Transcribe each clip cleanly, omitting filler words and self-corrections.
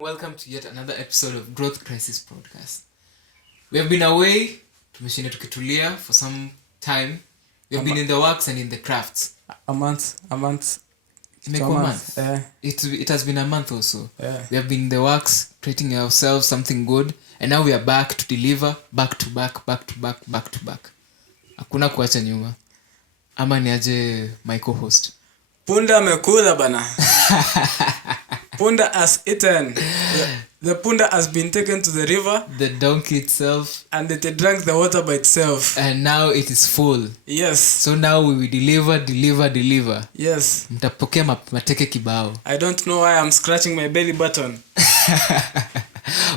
Welcome to yet another episode of Growth Crisis Podcast. We have been away, tumeshinda tukitulia for some time. We have been in the works and in the crafts. A month. It has been a month or so. Yeah. We have been in the works, creating ourselves something good, and now we are back to deliver, back to back. Hakuna kuacha nyuma. Ama ni aje my co-host. Punda amekula bana. Punda has eaten. The punda has been taken to the river. The donkey itself. And it drank the water by itself. And now it is full. Yes. So now we will deliver. Yes. Mtapokea mateke kibao. I don't know why I'm scratching my belly button.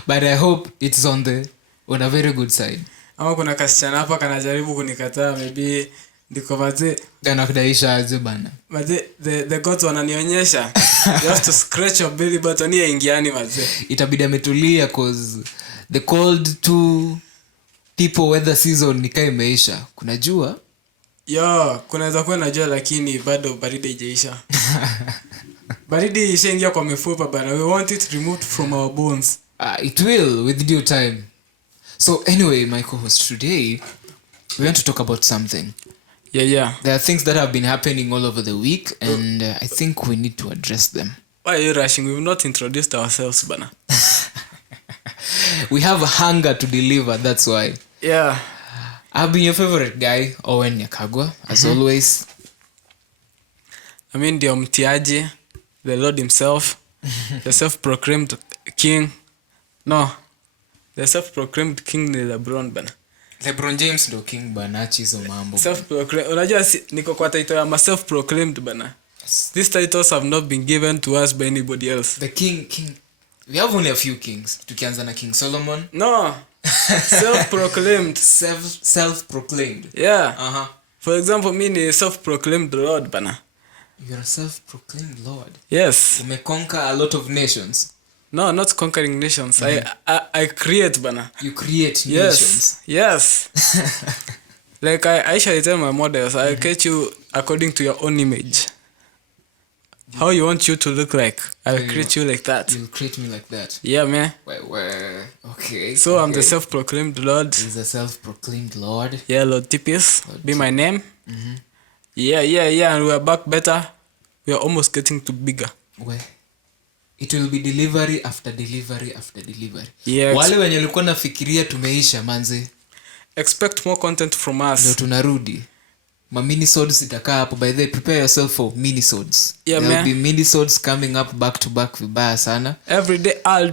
But I hope it's on a very good side. Ama kuna kasichana hapa kanajaribu kunikataa, maybe ndiko mazee. Anakudaisha aje bana. Mazee the gods wananionyesha. You have to scratch your belly button ya ingiani mazee. Itabidi ametulia cause the cold to people weather season nikaa imeisha. Kuna jua? Yo, kunaweza kuwa na jua lakini bado baridi haijaisha. Baridi ishaingia kwa mifupa bana. We want it removed from our bones. It will with due time. So anyway, my co-host, today we want to talk about something. Yeah. There are things that have been happening all over the week and I think we need to address them. Why are you rushing? We've not introduced ourselves, bana. We have a hunger to deliver, that's why. Yeah. I've been your favorite guy, Owen Nyakagwa, as always. I mean, the mtiaji, the Lord himself, the self-proclaimed king. No, the self-proclaimed king ni LeBron, bana. LeBron James ndo king bana, chizo mambo. Self-proclaimed. Unajua niko kwa title ya self-proclaimed bana. These titles have not been given to us by anybody else. The king. We have only a few kings. Tukianza na King Solomon. No. Self-proclaimed. Self-proclaimed. Yeah. For example, me ni self-proclaimed Lord bana. You're a self-proclaimed Lord. Yes. You may conquer a lot of nations. No, not conquering nations. Mm-hmm. I create bana. You create nations. Yes. Like I shall tell my models, I create you according to your own image. How you want you to look like, I'll create you like that. You'll create me like that. Yeah, man. Well, okay. So I'm the self-proclaimed Lord. He's a self-proclaimed Lord. Yeah, Lord Tipis. Be my name. Mm-hmm. Yeah. And we are back better. We are almost getting to bigger. Well, it will be delivery after delivery after delivery. Yeah. Wale wenye walikuwa nafikiria tumeisha manze. Expect more content from us. Ndio tunarudi. Ma minisodes itakaa hapo. By the way, prepare yourself for minisodes. Yeah, there will be minisodes coming up back to back vibaya sana. Every day, all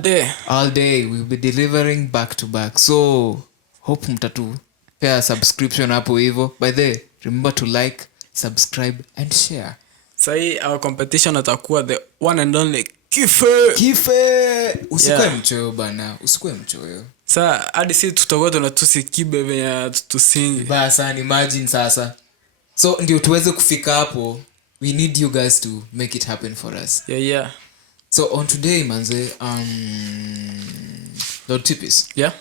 day. We'll be delivering back to back. So, hope mtatupea subscription hapo hivyo. By the way, remember to like, subscribe and share. Sai our competition atakuwa the one and only Kife. Usikwe mchoyo bana. Usikwe mchoyo. Sa hadi si tutakuwa tunatusi kibe venye tusingi. Baya sana, imagine sasa. So ndio tuweze kufika hapo, we need you guys to make it happen for us. Yeah. So on today manze, Lord Tipis. Yeah.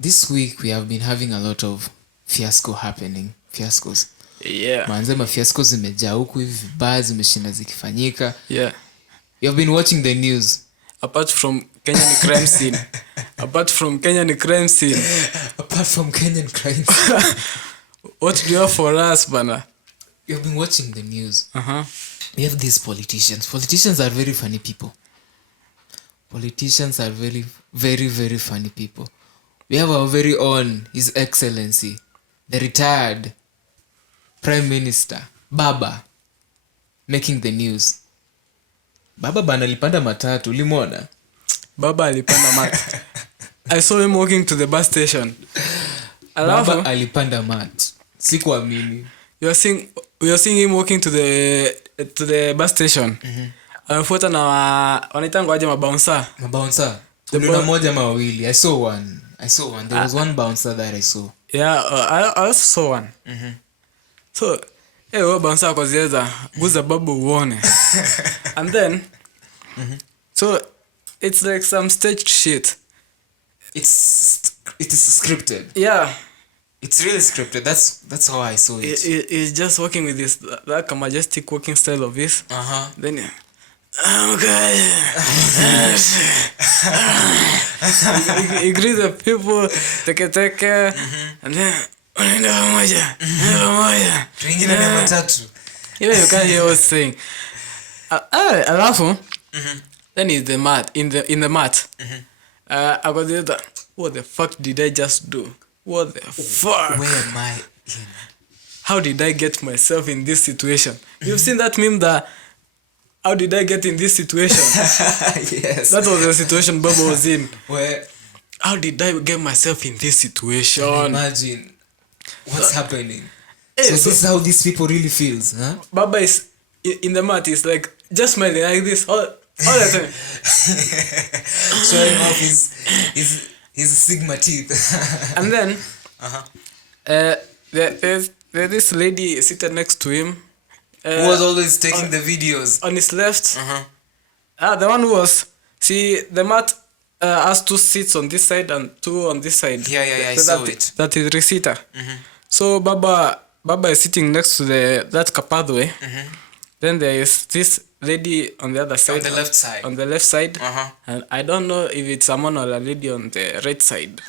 This week we have been having a lot of fiascos. Yeah. Manze mafiascos zimejaa huku hivi vibaya zimeshinda zikifanyika. Yeah. You have been watching the news. Apart from Kenyan crime scene. Apart from Kenyan crime scene. What do you have for us, bana? You have been watching the news. We have these politicians. Politicians are very funny people. Politicians are very, very, very funny people. We have our very own, His Excellency, the retired Prime Minister, Baba, making the news. Baba bana alipanda matatu, ulimwona? Baba alipanda mat. I saw him walking to the bus station. Baba alipanda mat. Sikuamini. We are seeing him walking to the bus station. Anafuata na wanaitanga aje mabouncer. Kuna moja mawili. I saw one. There was one bouncer that I saw. Yeah, I also saw one. So, wewe bouncer kwa zieza, guza babu uone. And then so it's like some staged shit. It is scripted. Yeah. It's really scripted. That's how I saw it. He's just walking with this like a majestic walking style of his. Then okay. He greets the people, teke, and then unaenda pamoja. Tuingine na matatu. You can't hear what's saying. Alafu, then in the mat. I got the what the fuck did I just do? What the fuck? Where am I in? How did I get myself in this situation? You've seen that meme that how did I get in this situation? Yes. That was the situation Baba was in. Where? How did I get myself in this situation? Imagine what's happening. Hey, so this is how these people really feels, huh? Baba is in the mat. He's like just smiling like this all the time. Showing off his sigma teeth. And then there's this lady seated next to him. Who was always taking the videos. On his left. The one who was... See, the mat has 2 seats on this side and 2 on this side. Yeah, I saw it. That is reciter. So Baba is sitting next to that pathway. Then there is this lady on the other side. On the left side. On the left side. And I don't know if it's a man or a lady on the right side.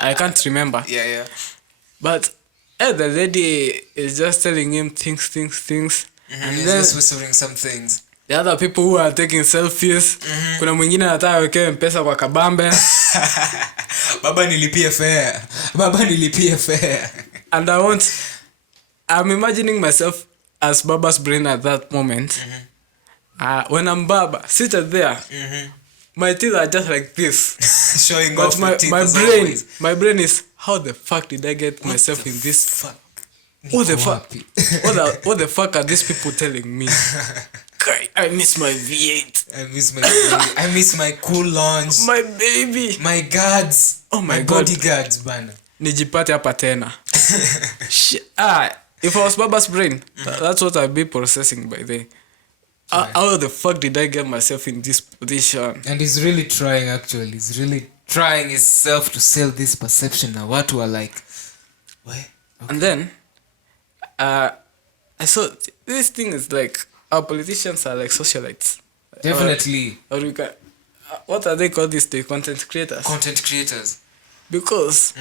I can't remember. Yeah. But the lady is just telling him things. And he's just whispering some things. The other people who are taking selfies. Kuna mwingine anataka wekewe mpesa kwa kabambe. Baba nilipie fare. And I'm imagining myself as Baba's brain at that moment. When I'm Baba, seated there, my teeth are just like this. Showing but off the teeth. My brain is, how the fuck did I get myself in this? What the fuck? What the fuck are these people telling me? I miss my V8. I miss my cool launch. My baby. My guards. Oh my God. Bodyguards, bana. Nijipate hapa tena. If I was Baba's brain, that's what I'd be processing by the way. How the fuck did I get myself in this position? And he's really trying, actually. He's really trying himself to sell this perception now. What were like, what? Okay. And then, I saw this thing is like, our politicians are like socialites. Definitely. Or we can, what are they called these days? Content creators. Content creators. Because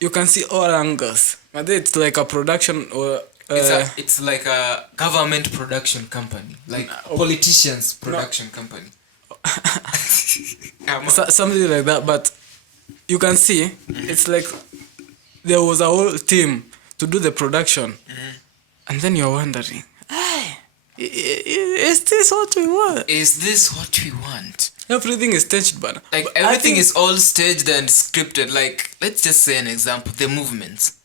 you can see all angles. Whether it's like a production or... it's like a government production company. Like politicians production company. Something like that. But you can see, it's like there was a whole team to do the production. And then you're wondering, is this what we want? Is this what we want? Everything is staged, but like everything is all staged and scripted. Like, let's just say an example, the movements.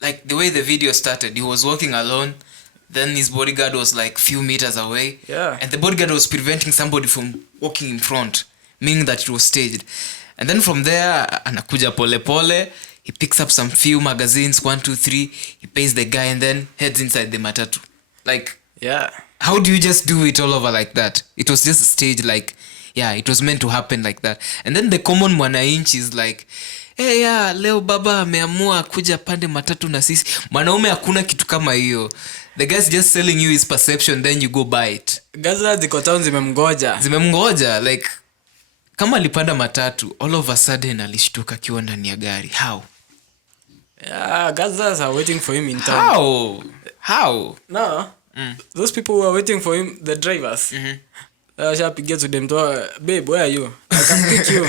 Like the way the video started, he was walking alone, then his bodyguard was like few meters away. Yeah. And the bodyguard was preventing somebody from walking in front, meaning that it was staged. And then from there, anakuja pole pole, he picks up some few magazines, 1, 2, 3, he pays the guy and then heads inside the matatu. Like, yeah. How do you just do it all over like that? It was just a stage, like, yeah, it was meant to happen like that. And then the common mwananchi is like, hey, yeah, leo baba ameamua kuja pande matatu na sisi. Mwanaume hakuna kitu kama hiyo. The guy's just selling you his perception, then you go buy it. Gaza ziko town Zimemngoja, like, kama alipanda matatu, all of a sudden alishtuka akiwa ndani ya gari. How? Yeah, Gazas are waiting for him in town. How? No. Those people who are waiting for him, the drivers. Shapigia to them, babe, where are you? I can take you.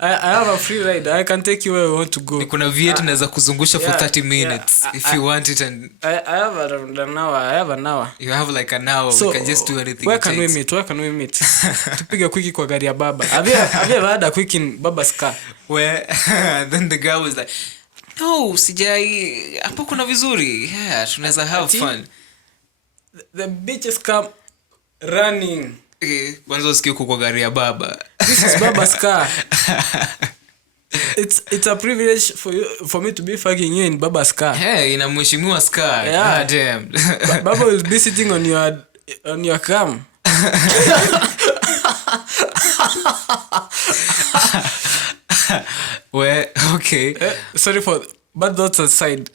I have a free ride. I can take you where we want to go. Kuna V8 naweza kuzungusha for 30 minutes if you want it. And I have an hour. I have an hour. You have like an hour. So, we can just do anything. Where can we meet? Tupige quickie kwa gari ya baba. Have you ever had a quick in Baba's car? Where then the guy was like, no, sijai hapo kuna vizuri. Yeah, tunaweza have fun. The bitches come running. Kwanza usikie kwa gari ya baba. This is Baba's car. It's a privilege for me to be fucking you in Baba's car. Hey, in a mheshimiwa's car. Yeah. God damn. Baba will be sitting on your cam. Where okay. Sorry for but thoughts aside.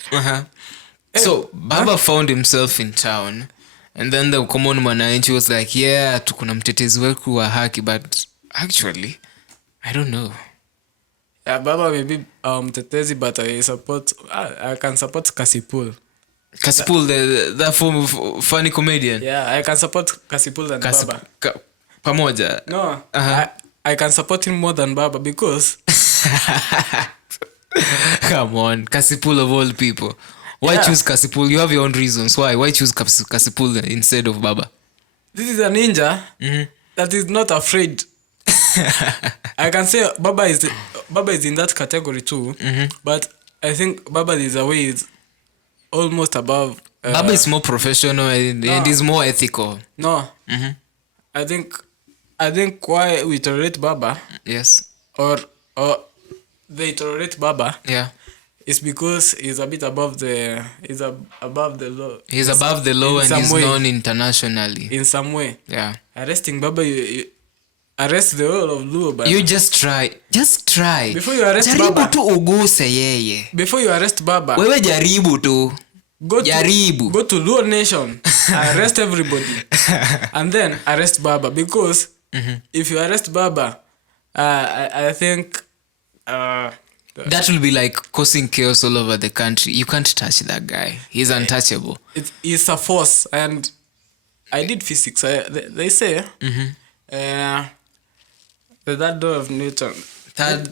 So Baba found himself in town, and then the common mwananchi was like, yeah, tukuna mtetezi wetu wa haki, but actually I don't know. Yeah, Baba maybe mtetezi, but I can support Kasipul. Kasipul, the form of funny comedian. Yeah, I can support Kasipul than Baba. Pamoja. No, I can support him more than Baba because come on, Kasipul of all people. Why choose Kasipul? You have your own reasons. Why choose Kasipul instead of Baba? This is a ninja that is not afraid. I can say Baba is in that category too, but I think Baba is a way is almost above. Baba is more professional and is more ethical. No, I think why we tolerate Baba, yes, or they tolerate Baba, yeah, is because he's a bit above the above the law. He's above the law and he's known internationally in some way. Yeah, arresting Baba, you arrest the whole of Luo. But you just try before you arrest jaribu Baba tu uguse yeye. Before you arrest Baba, wewe jaribu tu. Go to Luo Nation, arrest everybody, and then arrest Baba, because if you arrest Baba, I think that will be like causing chaos all over the country. You can't touch that guy. He's untouchable. It's a force, and I did physics. They say that law of Newton.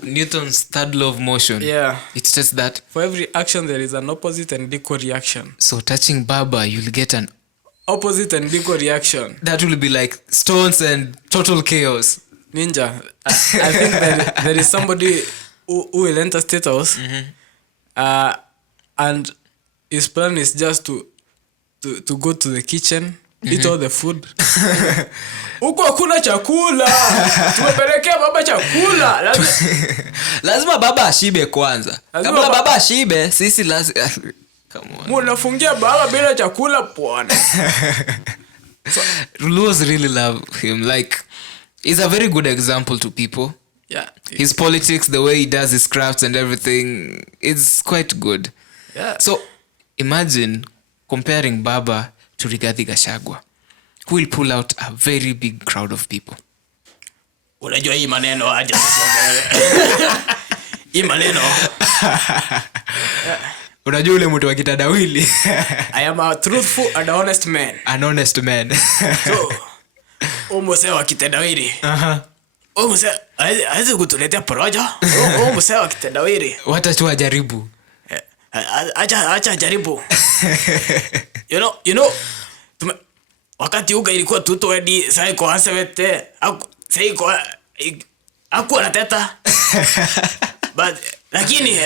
Newton's third law of motion. Yeah. It's just that for every action there is an opposite and equal reaction. So touching Baba, you'll get an opposite and equal reaction. That will be like stones and total chaos. Ninja, I think there is somebody who will enter State House, and his plan is just to go to the kitchen, eat all the food. Huko hakuna chakula. Tumepelekea Baba chakula. Lazima Baba ashibe kwanza. Kabla Baba ashibe, sisi lazima come on. Munafungia Baba bila chakula bwana. Luos really love him. Like, he's a very good example to people. Yeah. His politics, the way he does his crafts and everything, it's quite good. Yeah. So imagine comparing Baba to Rigathi Gachagua, who will pull out a very big crowd of people. Unajua hii maneno aje. Hii maneno. Unajua ule mtu wa kitadawili. I am a truthful and honest man. An honest man. So, umose wa kitadawili. Umose haizi kutuletea porojo. Umose wa kitadawili. Wacha tu ajaribu. Acha jaribu. You know wakati uga ilikuwa tuto edi sai kwa ansewete sai kwa akuwa nateta. But lakini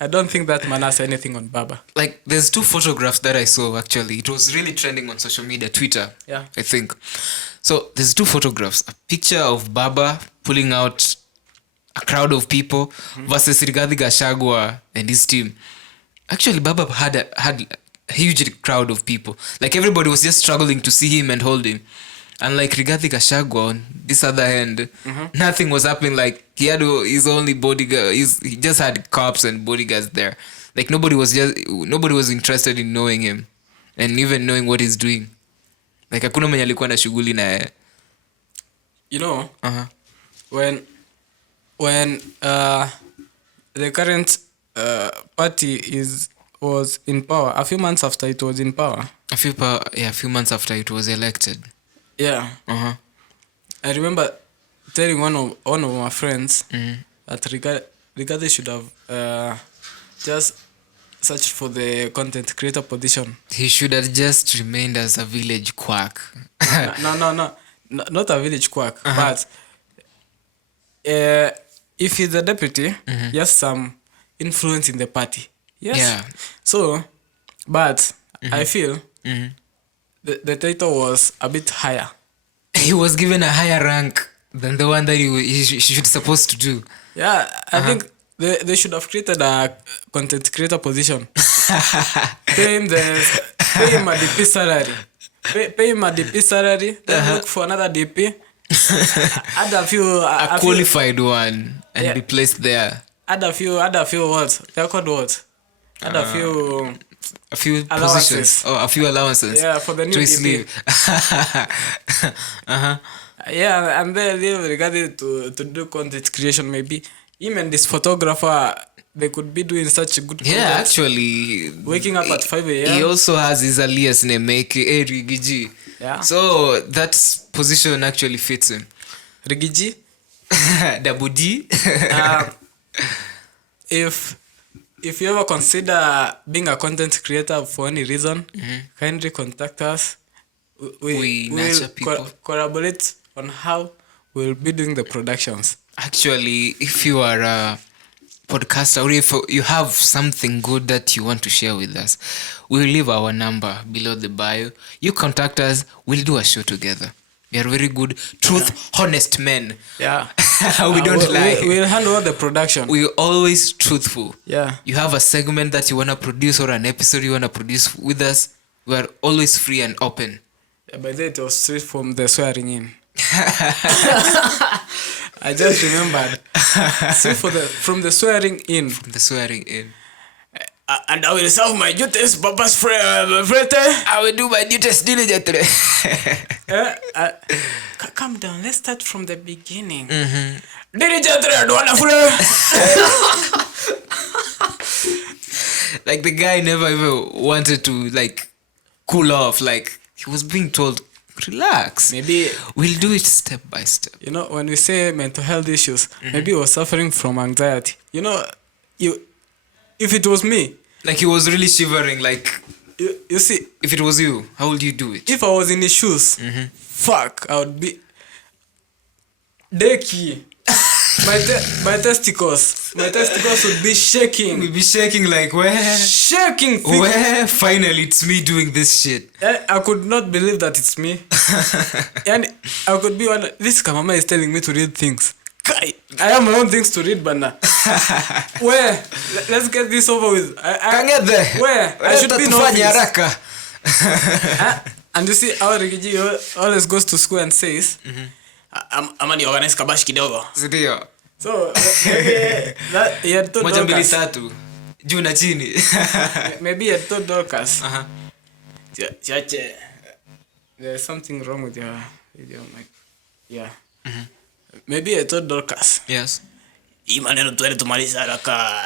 I don't think that man has anything on Baba. Like, there's 2 photographs that I saw actually. It was really trending on social media, Twitter, yeah, I think. So there's 2 photographs. A picture of Baba pulling out a crowd of people versus Rigathi Gachagua and his team. Actually, Baba had a huge crowd of people. Like, everybody was just struggling to see him and hold him. And like Rigathi Gachagua, on this other hand, nothing was happening. Like, he had his only bodyguard. He just had cops and bodyguards there. Like, nobody was interested in knowing him and even knowing what he's doing. Like, hakuna mwenye alikuwa na shughuli na. You know, when the current party was in power, a few months after it was in power. A few months after it was elected. Yeah. I remember telling one of my friends that Rigathi should have just searched for the content creator position. He should have just remained as a village quack. No, not a village quack, but if he's a deputy, he has some influence in the party. Yes. Yeah. So, but I feel the title was a bit higher. He was given a higher rank than the one that he should supposed to do. Yeah, I think they should have created a content creator position. Pay him a DP salary. Pay him a DP salary. Then look for another DP. Add a few A qualified one and be placed there. Add a few what? They're called what? Add a few allowances. Positions. Oh, a few allowances. Yeah, for the new Choice DP. leave. Yeah, and then regarding to do content creation, maybe even this photographer, they could be doing such a good content. Yeah, actually. Waking up at 5 a.m. He also has his alias name, aka Rigiji. Yeah. So that position actually fits him. Rigiji. Double D. If you ever consider being a content creator for any reason, kindly contact us. We nurture will people. collaborate on how we'll be doing the productions. Actually, if you are a podcaster or if you have something good that you want to share with us, we'll leave our number below the bio. You contact us, we'll do a show together. We are very good, honest men. Yeah. We don't lie. We'll handle all the production. We're always truthful. Yeah. You have a segment that you want to produce or an episode you want to produce with us, we are always free and open. Yeah, by then it was straight from the swearing in. I just remembered. Straight from the swearing in. The swearing in. And I will serve my duties, Papa's friend. I will do my duties diligently. Calm down. Let's start from the beginning. Diligently and wonderfully. Like the guy never ever wanted to like cool off. Like he was being told, relax. Maybe we'll do it step by step. You know, when we say mental health issues, maybe he was suffering from anxiety. You know, if it was me, like he was really shivering. Like you see, if it was you, how would you do it? If I was in his shoes, fuck, I would be Deki. My testicles would be shaking. We'd be shaking like where? Shaking. Where? Finally, it's me doing this shit. I could not believe that it's me. And I could be one. This Kamama is telling me to read things. I have my own things to read, but now. Where? Let's get this over with. Can get there. Where? I should be in office. And you see, our Rigiji always goes to school and says, "Ama ni organize kabash kidogo." Ndio. So maybe that he had told Moja mbili tatu. Juu na chini. Maybe he had told Dorcas. Chache. There's something wrong with your mic. Yeah. Maybe I told Dorcas. Yes. Hii maneno tuende tumaliza haraka.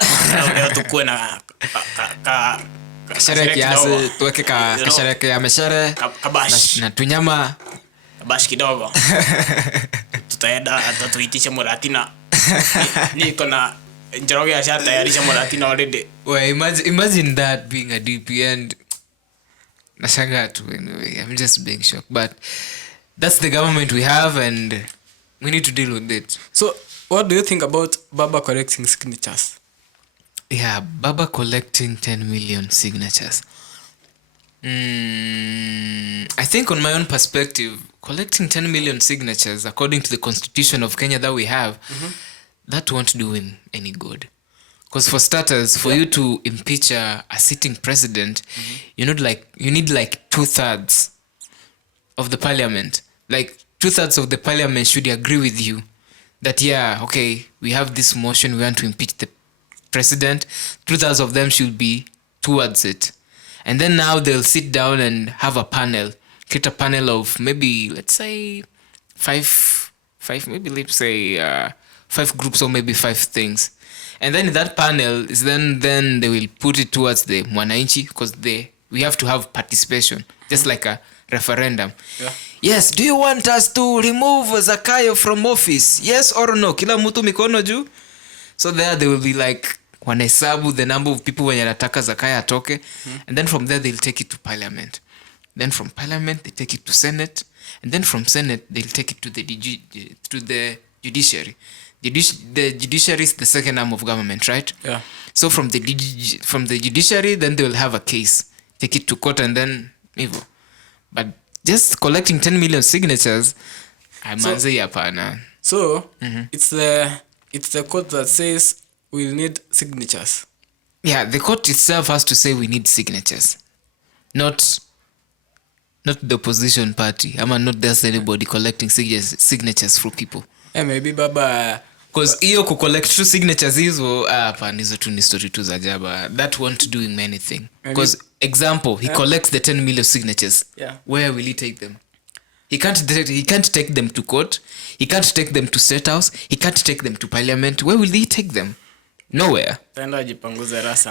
Leo tukue na kashere kiasi tuweke kashere ya meshere kabash na tunyama kabash kidogo. Tutaenda tuitishe Muratina. Niko na njoroge ya shata yarisha Muratina already. Well, imagine that being a DP and nashangaa tu anyway. I'm just being shocked, but that's the government we have and we need to deal with it. So, what do you think about Baba collecting signatures? Yeah, Baba collecting 10 million signatures. I think on my own perspective, collecting 10 million signatures, according to the constitution of Kenya that we have, that won't do him any good. Because for starters, for you to impeach a sitting president, you need like 2/3 of the parliament. Like 2/3 of the parliament should agree with you that, yeah, okay, we have this motion, we want to impeach the president. 2/3 of them should be towards it. And then now they'll sit down and have a panel, create a panel of maybe, let's say, five groups or maybe 5 things. And then in that panel is then they will put it towards the mwananchi, because we have to have participation, just like a referendum. Yeah. Yes, do you want us to remove Zakayo from office? Yes or no? Kila mtu mikono juu. So there they will be like wanahesabu the number of people wenye nataka Zakayo atoke, and then from there they'll take it to parliament. Then from parliament they take it to senate, and then from senate they'll take it to the judiciary. The judiciary is the second arm of government, right? Yeah. So from the judiciary, then they will have a case, take it to court, and then evil. But just collecting 10 million signatures, I'm hapana. So it's the court that says we'll need signatures. Yeah, the court itself has to say we need signatures, not not the opposition party. Not there's anybody collecting signatures from people. Maybe baba, because hiyo kucollect two signatures hizo hapana, hizo tu ni story tu za jaba. That won't doing anything. Because example, he collects the 10 million signatures. Where will he take them? He can't take them to court. He can't take them to State House. He can't take them to Parliament. Where will he take them? Nowhere. Tenda jipanguze rasa.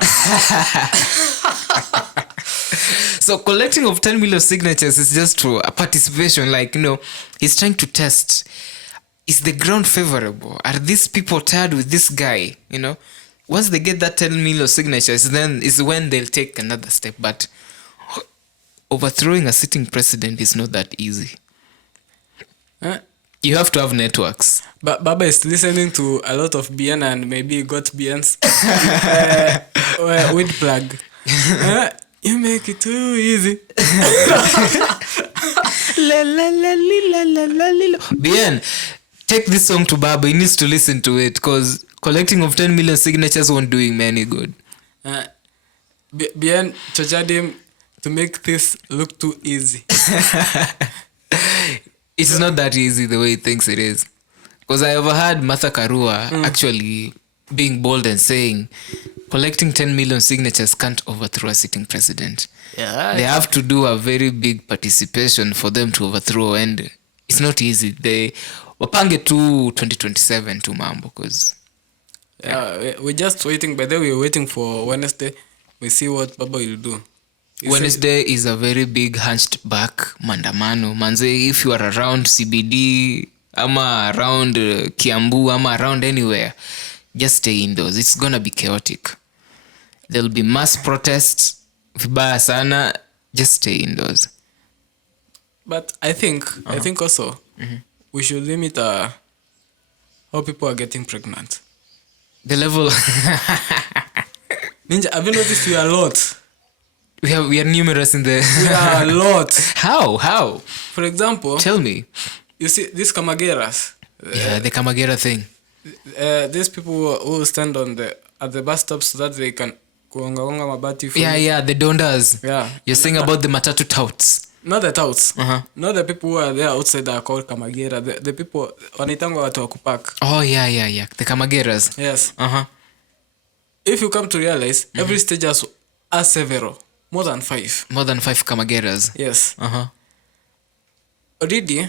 So collecting of 10 million signatures is just for a participation. Like, he's trying to test, is the ground favorable? Are these people tired with this guy? Once they get that 10 million signatures, then is when they'll take another step. But overthrowing a sitting president is not that easy. You have to have networks. But Baba is listening to a lot of BN and maybe got BN's wind plug. You make it too easy. BN, take this song to Baba. He needs to listen to it because collecting of 10 million signatures won't do him any good. BN charged him to make this look too easy. It's not that easy the way he thinks it is. Because I overheard Martha Karua actually being bold and saying collecting 10 million signatures can't overthrow a sitting president. Yeah, they have to do a very big participation for them to overthrow, and it's not easy. They wapange to 2027 to mambo because we're just waiting. By the way, we're waiting for Wednesday. We see what Baba will do. Wednesday is a very big hunched back mandamano. Manze, if you are around CBD, ama around Kiambu, ama around anywhere, just stay indoors. It's gonna be chaotic. There'll be mass protests. Vibaya sana, just stay indoors. But I think also we should limit how people are getting pregnant. The level. Ninja, have you noticed we are a lot? We are numerous in the. We are a lot. How? For example, tell me. You see these Kamageras. The Kamagera thing. These people who stand at the bus stops so that they can kuonga mabati. Yeah, the dondas. Yeah. You're saying about the matatu touts. Not the touts. Not the people who are there outside that are called Kamagera. The people wanaitangwa watu wa kupark. Oh yeah. The Kamageras. Yes. If you come to realize, every stage has several. More than 5. More than 5 Kamageras. Yes. Already,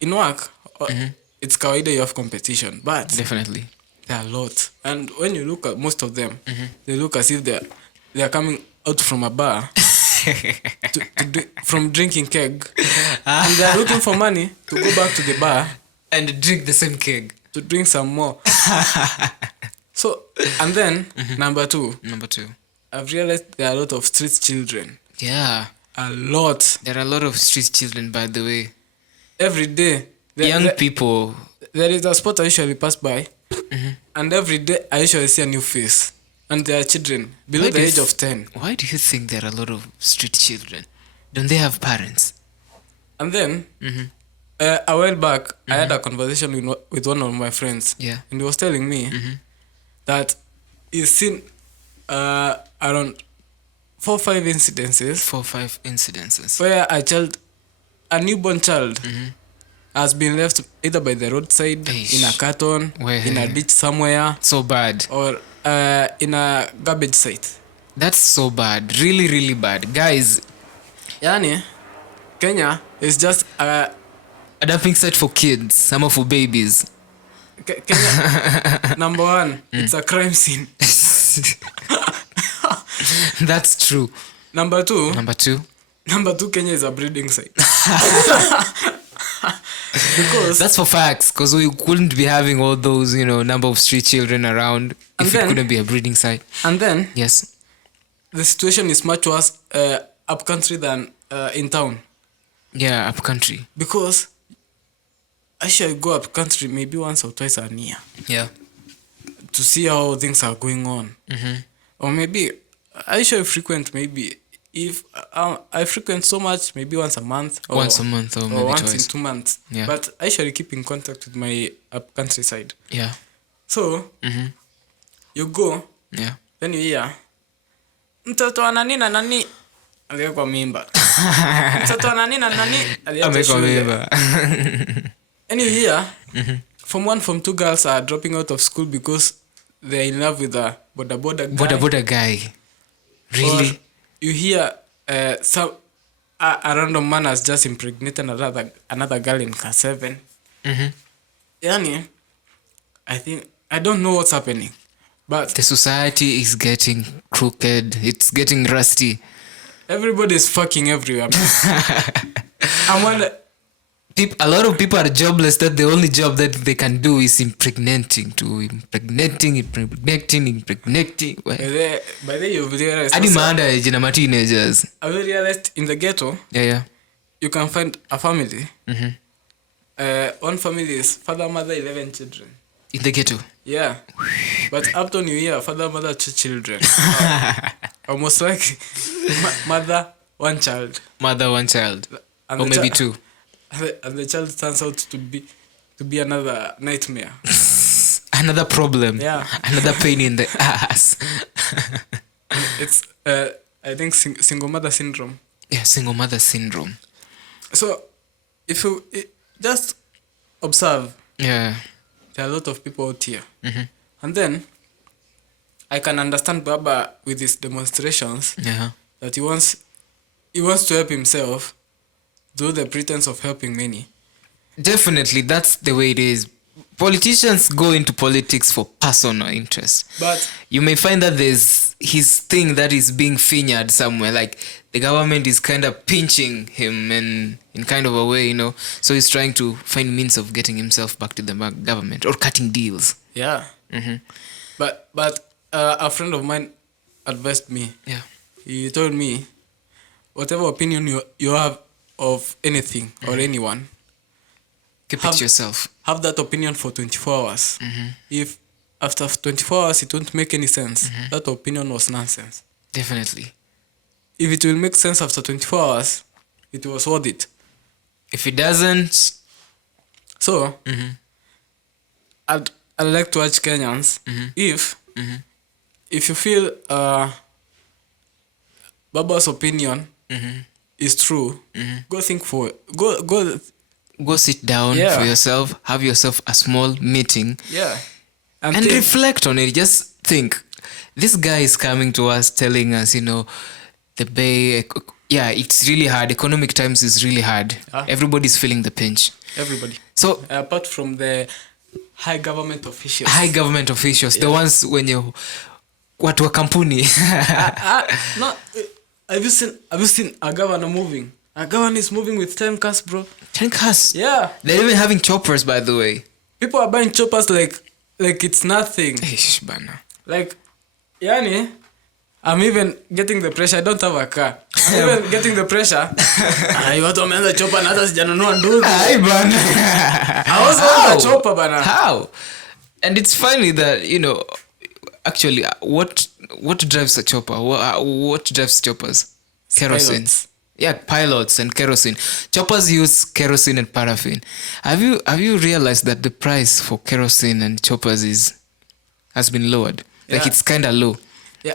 in work, it's kawaida you have competition, but definitely there are a lot. And when you look at most of them, they look as if they are coming out from a bar from drinking keg, and they are looking for money to go back to the bar and drink the same keg to drink some more. So, and then number two, I've realized there are a lot of street children. Yeah, a lot. There are a lot of street children, by the way. Every day, young people. There is a spot I usually pass by, and every day I usually see a new face, and there are children below the age of 10. Why do you think there are a lot of street children? Don't they have parents? And then, a while back, I had a conversation with one of my friends, and he was telling me that he's seen around 4 or 5 incidences. Where a newborn child, has been left either by the roadside, in a carton, in a ditch somewhere. So bad. Or in a garbage site. That's so bad. Really, really bad. Guys. Yani, Kenya is just a dumping site for kids, some for babies. Kenya, number 1, it's a crime scene. That's true. Number 2, Kenya is a breeding site. Because that's for facts, because we couldn't be having all those, number of street children around if it couldn't be a breeding site. And then, yes, the situation is much worse up country than in town. Yeah, up country. Because I should go up country maybe once or twice a year. Yeah. To see how things are going on. Or maybe I should frequent maybe. If I frequent so much, maybe once a month. Or once maybe once twice. in 2 months. Yeah. But I usually keep in contact with my up countryside. Yeah. So, you go. Yeah. Then you hear, mtoto wa nani na nani Aliwekwa mimba. Mtoto wa nani na nani aliacha Amewekwa shule. mimba. And you hear, Form 1, Form 2 girls are dropping out of school because they're in love with a boda guy. Boda guy. Really? Or you hear some a random man has just impregnated another girl in class 7. Yani, I don't know what's happening. But The society is getting crooked. It's getting rusty. everybody's fucking everywhere. I'm wondering, A lot of people are jobless. That the only job that they can do is impregnating. by the you've realized. Hadi maanda jina ma teenagers. Have you realized in the ghetto, Yeah. you can find a family. One family is father, mother, 11 children. In the ghetto. Yeah. But after New Year, father, mother, 2 children. Almost like mother, 1 child. Mother, 1 child. And Or the maybe chi- 2. And the child turns out to be another nightmare. Another problem. Yeah. Another pain in the ass. It's I think single mother syndrome. Yeah, single mother syndrome. So if you just observe, Yeah. there are a lot of people out here. And then I can understand Baba with his demonstrations Yeah. that he wants to help himself through the pretense of helping many. Definitely, that's the way it is. Politicians go into politics for personal interest. But You may find that there's his thing that is being fingered somewhere. Like the government is kind of pinching him in kind of a way, you know. So he's trying to find means of getting himself back to the government or cutting deals. yeah. But a friend of mine advised me. Yeah. He told me, whatever opinion you have of anything or anyone, Keep it to yourself. have that opinion for 24 hours. If after 24 hours it won't make any sense, that opinion was nonsense. Definitely. If it will make sense after 24 hours, it was worth it. If it doesn't, So, I'd like to urge Kenyans, if you feel Baba's opinion is true, go think for it. go sit down Yeah. for yourself, have yourself a small meeting, Yeah. and think. reflect on it. Just think, this guy is coming to us telling us, you know, the bay, yeah, it's really hard. Economic times is really hard. Everybody's feeling the pinch. Everybody. So Apart from the high government officials. high government officials, the ones when you watu wa kampuni. No, have you seen a governor moving? A governor is moving with 10 cars, bro. 10 cars. Yeah. They're even having choppers, by the way. People are buying choppers like it's nothing. Eish, bana. Like, yani, I'm even getting the pressure. I don't have a car. I'm even getting the pressure. Watu wameanza chopper na hata sijanunua ndugu. Ay, bana. I was on the chopper, bana. How? And it's funny that, you know, actually, what drives a chopper? What drives choppers? Kerosene. Pilots. Yeah, pilots and kerosene. Choppers use kerosene and paraffin. Have you realized that the price for kerosene and choppers has been lowered? Like Yeah. it's kind of low. Yeah.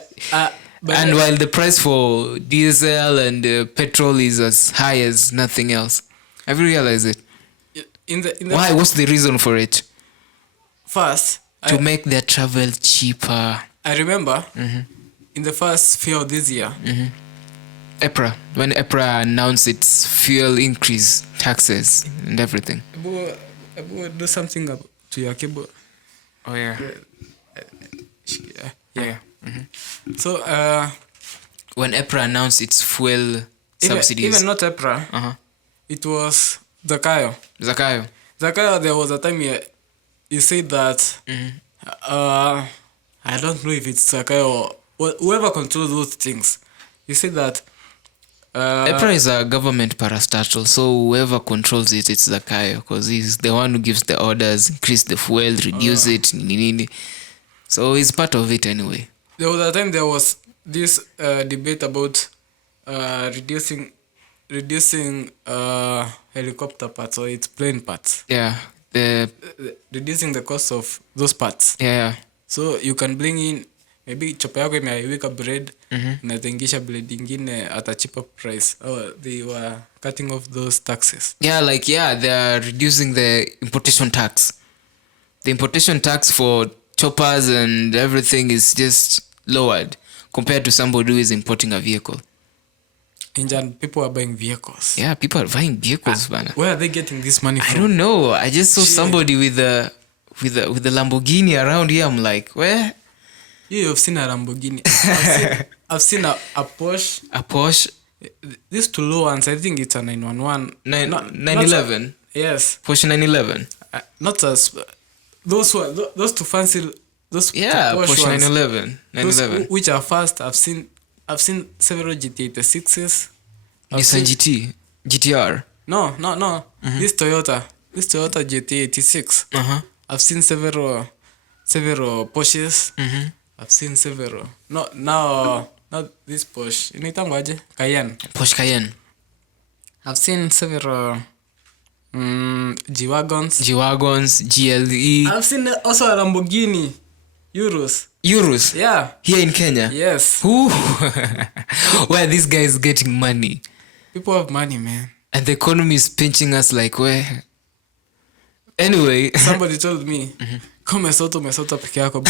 But And while the price for diesel and petrol is as high as nothing else. Have you realized it? in the Why? What's the reason for it? first, To make their travel cheaper. I remember in the first few of this year, When EPRA announced its fuel increase taxes and everything. Abu, do something to your cable. Oh yeah. Yeah. So When EPRA announced its fuel subsidies. even not EPRA, it was Zakayo. Zakayo. There was a time he said that I don't know if it's Zakayo or whoever controls those things. He said that EPRA is a government parastatal, so whoever controls it, it's Zakayo, because he's the one who gives the orders, increase the fuel, reduce it, nini. So he's part of it anyway. there was a time there was this debate about reducing helicopter parts or its plane parts. Yeah. Reducing the cost of those parts. Yeah. So you can bring in maybe chopper yako imeiweka bread inatengisha bread ingine at a cheaper price. They were cutting off those taxes. Yeah, like they are reducing the importation tax. The importation tax for choppers and everything is just lowered compared to somebody who is importing a vehicle. And people are buying vehicles. Yeah, people are buying vehicles, man. Where are they getting this money from? I don't know. I just saw somebody with a Lamborghini around here. I'm like, where? You've seen a Lamborghini. I've seen a Porsche. A Porsche. These two low ones, I think it's a 911. 911. Yes. Porsche 911. Not as those two fancy. Those Porsche 911. 911. Which are fast. I've seen several GT86s. Nissan GTR. No. This Toyota GT86. I've seen several Porsches. I've seen several. Not this Porsche. Inaitangwaje? Cayenne. Porsche Cayenne. I've seen several G-Wagons, GLE. I've seen also a Lamborghini Urus. Yeah. Here in Kenya. Yes. Who? Where these guys getting money? People have money, man. And the economy is pinching us like where? Anyway. Somebody told me, come Mesota peke yako.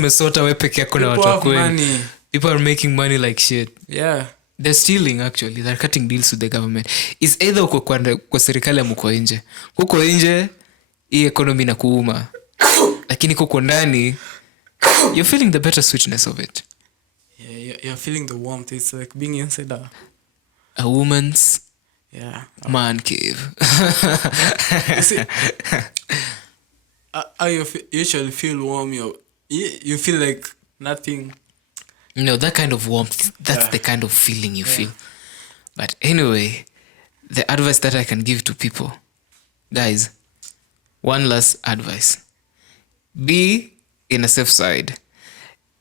Mesota we peke yako na watu wengi. People are making money like shit. Yeah. They're stealing actually. They're cutting deals with the government. It's either uko kwa serikali ama uko nje. Kuko nje, hii economy na kuuma. Lakini kuko ndani, you're feeling the better sweetness of it. Yeah, you're feeling the warmth. It's like being inside a woman's man cave. You see, you usually feel warm. You feel like nothing. That kind of warmth, that's the kind of feeling you feel. But anyway, the advice that I can give to people, guys, one last advice. Be in a safe side.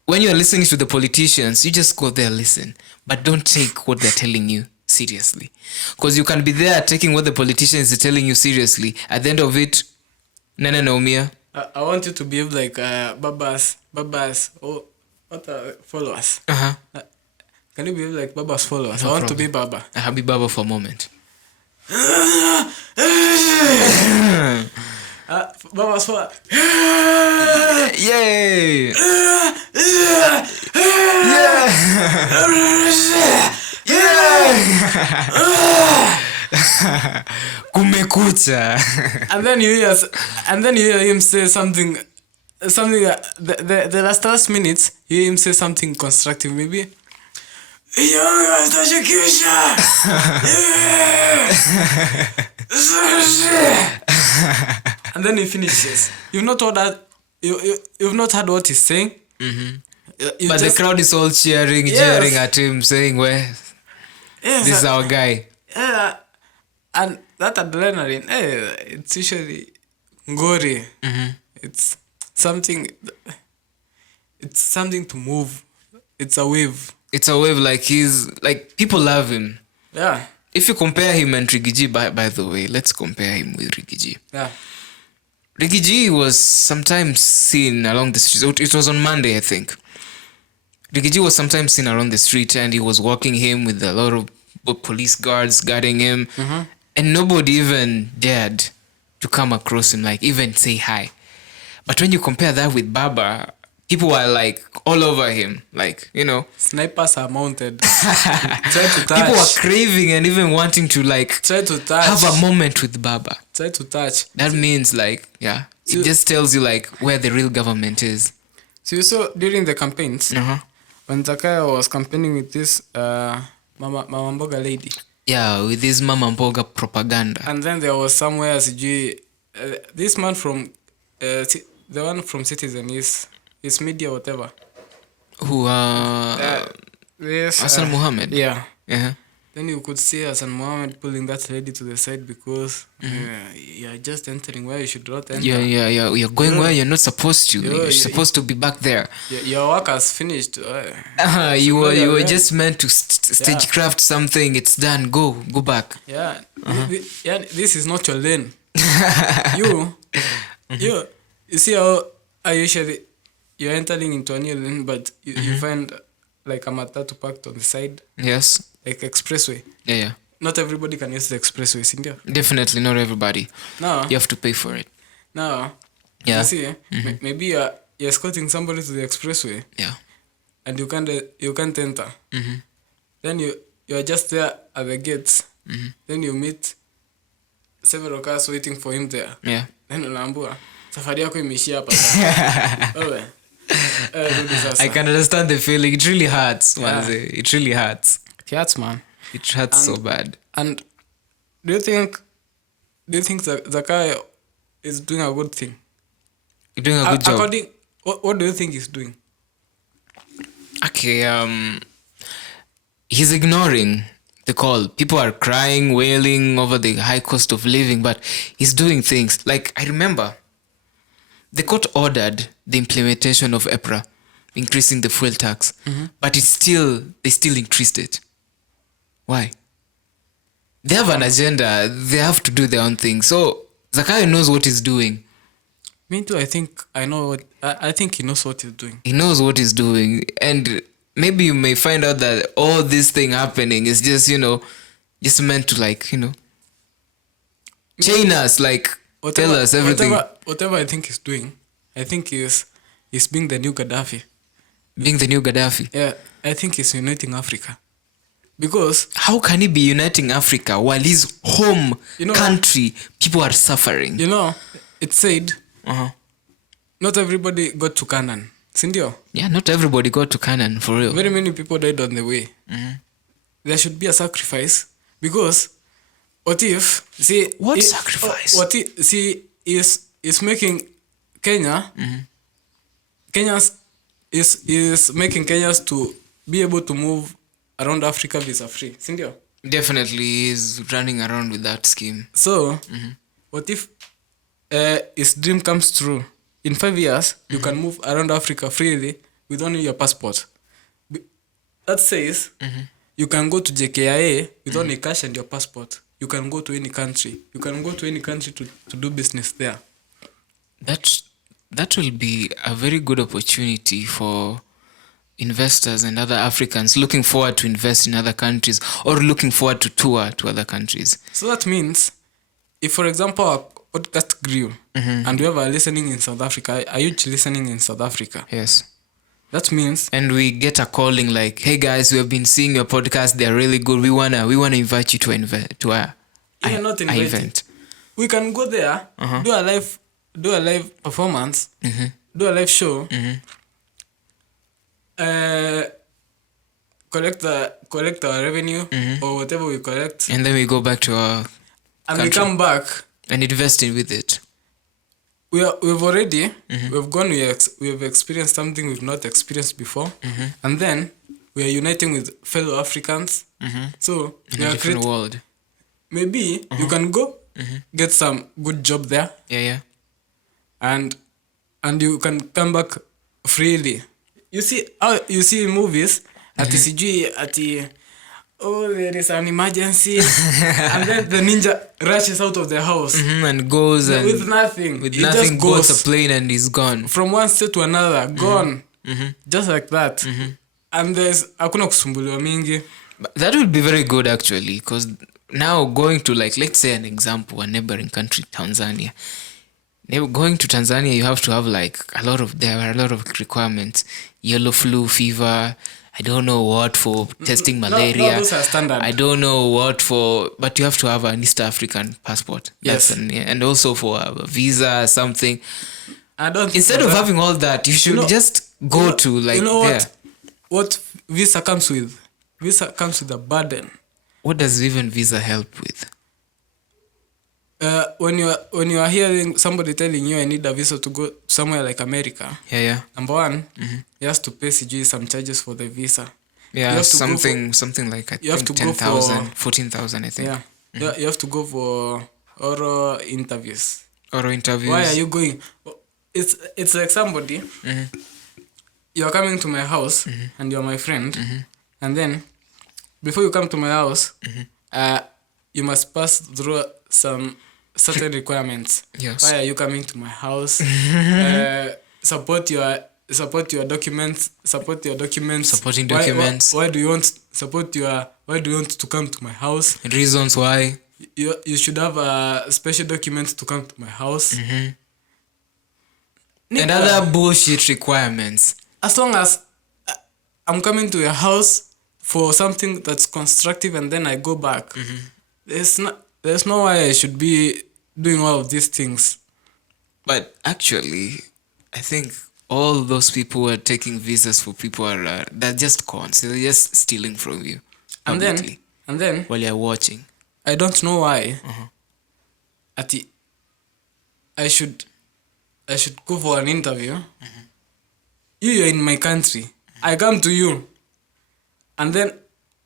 When you're listening to the politicians, you just go there, listen. But don't take what they're telling you seriously. Because you can be there taking what the politicians are telling you seriously. At the end of it, Nana Naumia. I want you to behave like Babas. What are followers? Can you behave like Baba's followers? I want to be Baba. I'll be Baba for a moment. Baba's followers. Yay! Kumekucha. And then you hear him say something the last minutes you hear him say something constructive, maybe. And then he finishes. You've not heard what he's saying. But the crowd is all cheering at him, saying, well, this is our guy. Yeah. And that adrenaline, it's usually ngori. It's something to move. It's a wave. Like people love him. Yeah. If you compare him and Rigiji, by the way, let's compare him with Rigiji. Yeah. Rigiji was sometimes seen along the street. It was on Monday, I think. Rigiji was sometimes seen around the street and he was walking him with a lot of police guards guarding him. And nobody even dared to come across him, like even say hi. But when you compare that with Baba, people are like all over him, like, Snipers are mounted. Try to touch. People are craving and even wanting to try to touch. Have a moment with Baba. Try to touch. That means it just tells you where the real government is. So you saw during the campaigns, when Zakaya was campaigning with this Mama Mboga lady. Yeah, with this Mama Mboga propaganda. And then there was somewhere this man from the one from Citizen is media whatever. Who yes, Hassan Mohammed. Yeah. Then you could see Hassan Mohammed pulling that lady to the side because you're just entering where you should not enter. You're going where you're not supposed to. You're supposed to be back there. Your work has finished. You were just meant to stagecraft something. It's done. Go back. Yeah. This is not your lane. You see how usually you're entering into a new lane, but you find like a matatu parked on the side, Yes. like expressway. Yeah. Not everybody can use the expressways in there. Definitely not everybody. No. You have to pay for it. No. Yeah. You see, maybe you're escorting somebody to the expressway. Yeah. And you can't enter. Then you're just there at the gates. Then you meet several cars waiting for him there. Yeah. Then unaambua safari yako imeishia hapa sasa. Wewe. Rudi sasa. I can understand the feeling. It really hurts, man. It really hurts. It hurts, man. It hurts so bad. And do you think the guy is doing a good thing? You're doing a good job. What do you think he's doing? Okay, he's ignoring the call. People are crying, wailing over the high cost of living, but he's doing things. Like, I remember the court ordered the implementation of EPRA, increasing the fuel tax, but they still increased it. Why? They have an agenda. They have to do their own thing. So Zakayo knows what he's doing. Me too. I think I know what. I think he knows what he's doing. He knows what he's doing, and maybe you may find out that all this thing happening is just just meant to chain us, tell us everything. Whatever I think he's doing, I think he's being the new Gaddafi. Being the new Gaddafi. Yeah, I think he's uniting Africa. Because how can he be uniting Africa while his home country people are suffering? It said not everybody got to Canaan. Sindio? Yeah, not everybody got to Canaan, for real. Very many people died on the way. There should be a sacrifice. Because what if sacrifice? What if is making Kenya is making Kenyans to be able to move around Africa visa free. Sindio? Definitely is running around with that scheme. So what if his dream comes true? In 5 years, you can move around Africa freely with only your passport. That says you can go to JKIA with only cash and your passport. You can go to any country. You can go to any country to do business there. That will be a very good opportunity for investors and other Africans looking forward to invest in other countries or looking forward to tour to other countries. So that means, if for example our podcast grew and we have a listening in South Africa, a huge listening in South Africa. Yes. That means, and we get a calling like, "Hey guys, we have been seeing your podcast. They're really good. We wanna invite you to an event. We can go there, do a live performance, do a live show, collect our revenue or whatever we collect, and then we go back to our and country we come back and invest in with it. We've already we've gone. We have experienced something we've not experienced before, and then we are uniting with fellow Africans. So in a different world. Maybe you can go get some good job there. Yeah. And you can come back freely. You see in movies there is an emergency and then the ninja rushes out of the house and goes and with nothing. With he nothing, just goes boards a plane and he's gone from one state to another, gone just like that. And there's hakuna kusumbuliwa mingi. That would be very good actually, because now going to let's say an example, a neighboring country, Tanzania. Going to Tanzania, you have to have there are a lot of requirements. Yellow flu, fever, I don't know what for testing malaria. No, those are standard. I don't know what for, but you have to have an East African passport. Yes. And also for a visa, something. Instead of that, having all that, you should just go to there. What visa comes with? Visa comes with a burden. What does even visa help with? When you are hearing somebody telling you I need a visa to go somewhere like America. Yeah. Number one, you have to pay some charges for the visa. Yeah, something like I think 10,000, 14,000 I think. Yeah. You have to go for oral interviews. Why are you going? It's like somebody. You are coming to my house and you are my friend, and then before you come to my house, you must pass through some certain requirements. Yes. Why are you coming to my house? support your documents. Supporting documents. Why do you want to come to my house? Reasons why. You should have a special document to come to my house. And other bullshit requirements. As long as I'm coming to your house for something that's constructive and then I go back, there's no way I should be doing all of these things. But actually, I think all those people who are taking visas for people they're just cons. They're just stealing from you. And then while you're watching. I don't know why. I should go for an interview. You're in my country. I come to you. And then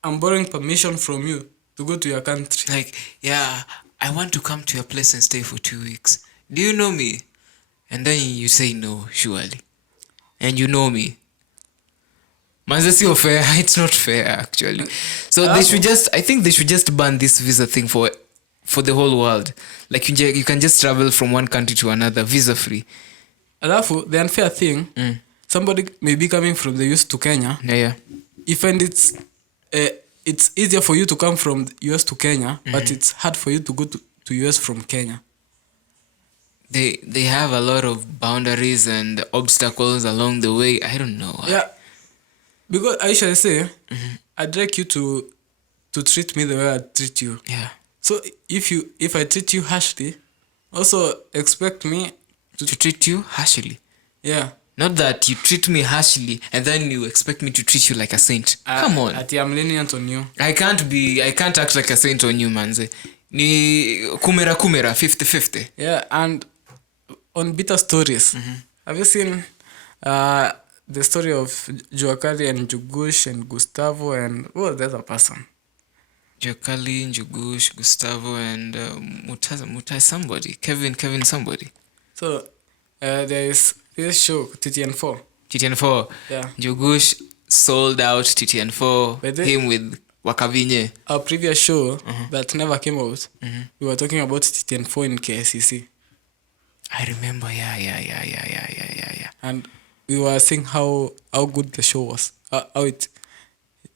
I'm borrowing permission from you to go to your country. Like, yeah, I want to come to your place and stay for 2 weeks. Do you know me? And then you say no, surely. And you know me. Manze sio fair. It's not fair, actually. So I think they should just ban this visa thing for the whole world. Like you can just travel from one country to another visa free. Alafu, the unfair thing, somebody may be coming from the US to Kenya. Yeah. You find it's easier for you to come from the US to Kenya, but it's hard for you to go to US from Kenya. They have a lot of boundaries and obstacles along the way. I don't know. Yeah. Because I usually say, I'd like you to treat me the way I treat you. Yeah. So if I treat you harshly, also expect me to treat you harshly. Yeah. Not that you treat me harshly and then you expect me to treat you like a saint. Come on. I'm lenient on you. I can't act like a saint on you, manze. Ni kumera 50-50. Yeah, and on bitter stories. Have you seen the story of Juakali and NJUGUSH and Gustavo and who was the other person? Juakali, NJUGUSH, Gustavo and Mutai somebody. Kevin somebody. So there is this show, TTN4. TTN4. Yeah. NJUGUSH sold out TTN4. Him with Wakavinye. Our previous show that never came out, we were talking about TTN4 in KSCC. I remember, yeah. And we were saying how good the show was. How it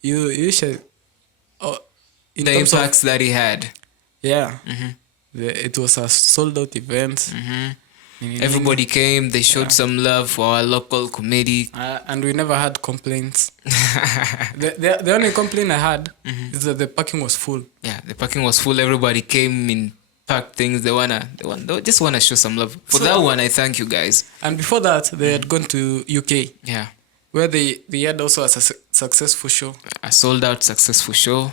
you should the impacts that he had. Yeah. It was a sold out event. Everybody came, they showed some love for our local comedy. And we never had complaints. The only complaint I had is that the parking was full. Yeah, the parking was full. Everybody came in packed things. They just wanna show some love. For that one, I thank you guys. And before that, they had gone to UK. Yeah. Where they had also a successful show. A sold out successful show.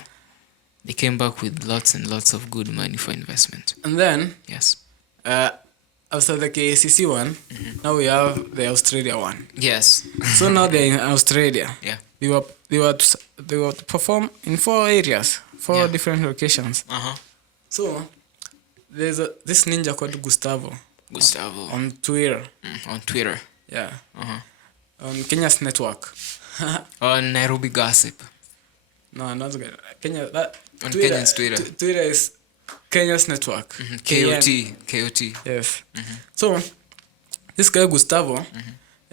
They came back with lots and lots of good money for investment. And then yes. After the KCC one, now we have the Australia one. Yes. So now they're in Australia. Yeah. They were to perform in 4 areas, 4 different locations. So there's this ninja called Gustavo. On Twitter. On Twitter. Yeah. On Kenya's network. On Nairobi Gossip. No, not Kenya. On Kenya's Twitter. Twitter is Kenya's network. KOT. Yes. So this guy Gustavo,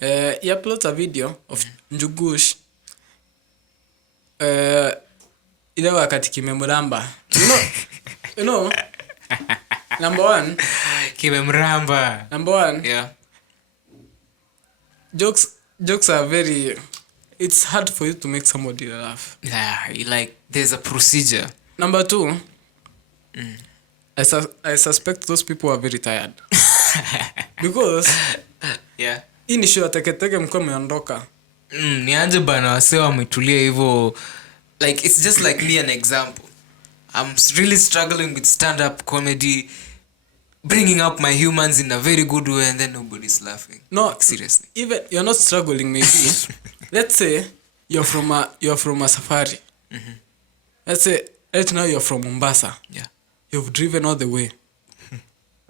he uploads a video of NJUGUSH. Ile wakati kimemramba. You know. Number 1. Kimemramba. Number 1. Yeah. Jokes are very. It's hard for you to make somebody laugh. Yeah, like there's a procedure. Number 2. I suspect those people are very tired. Because yeah. Hii ni show teketeke mko meondoka. Nianze bana wase wametulia hivyo. Like it's just like me an example. I'm really struggling with stand-up comedy, bringing up my humans in a very good way, and then nobody's laughing. No, like, seriously. Even you're not struggling, maybe. Let's say you're from a safari. Let's say right now you're from Mombasa. Yeah. You've driven all the way.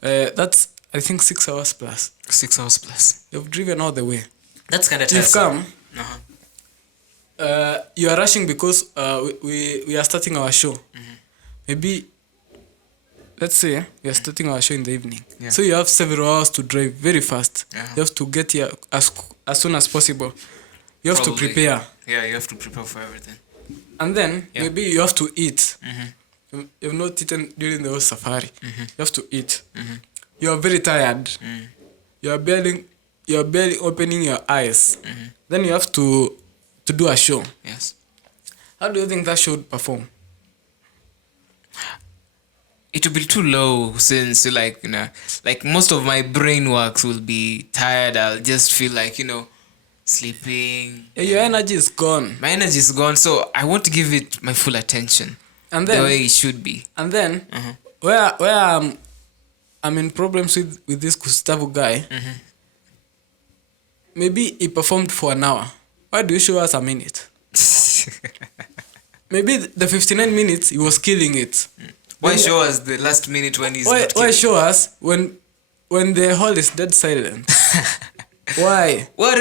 That's I think 6 hours plus. 6 hours plus. You've driven all the way. That's kind of You've come. You are rushing because we are starting our show. Maybe let's say we are starting our show in the evening. Yeah. So you have several hours to drive very fast. Uh-huh. You have to get here as soon as possible. You have Probably. to prepare. Yeah, you have to prepare for everything. And then Yeah. maybe you have to eat. Mm-hmm. You've not eaten during the whole safari. Mm-hmm. You have to eat. Mm-hmm. You are very tired. Mm. You are barely opening your eyes. Mm-hmm. Then you have to do a show. Yes. How do you think that show would perform? It will be too low since like most of my brain works will be tired. I'll just feel like sleeping. Yeah, your energy is gone. My energy is gone, so I want to give it my full attention. And The then way it should be. and then Uh-huh. where I'm in problems with this Gustavo guy. Mm-hmm. Maybe he performed for an hour. Why do you show us a minute? Maybe the 59 minutes he was killing it. Why Then- show us the last minute when he's Why not killing? show us when the hall is dead silent? Why? What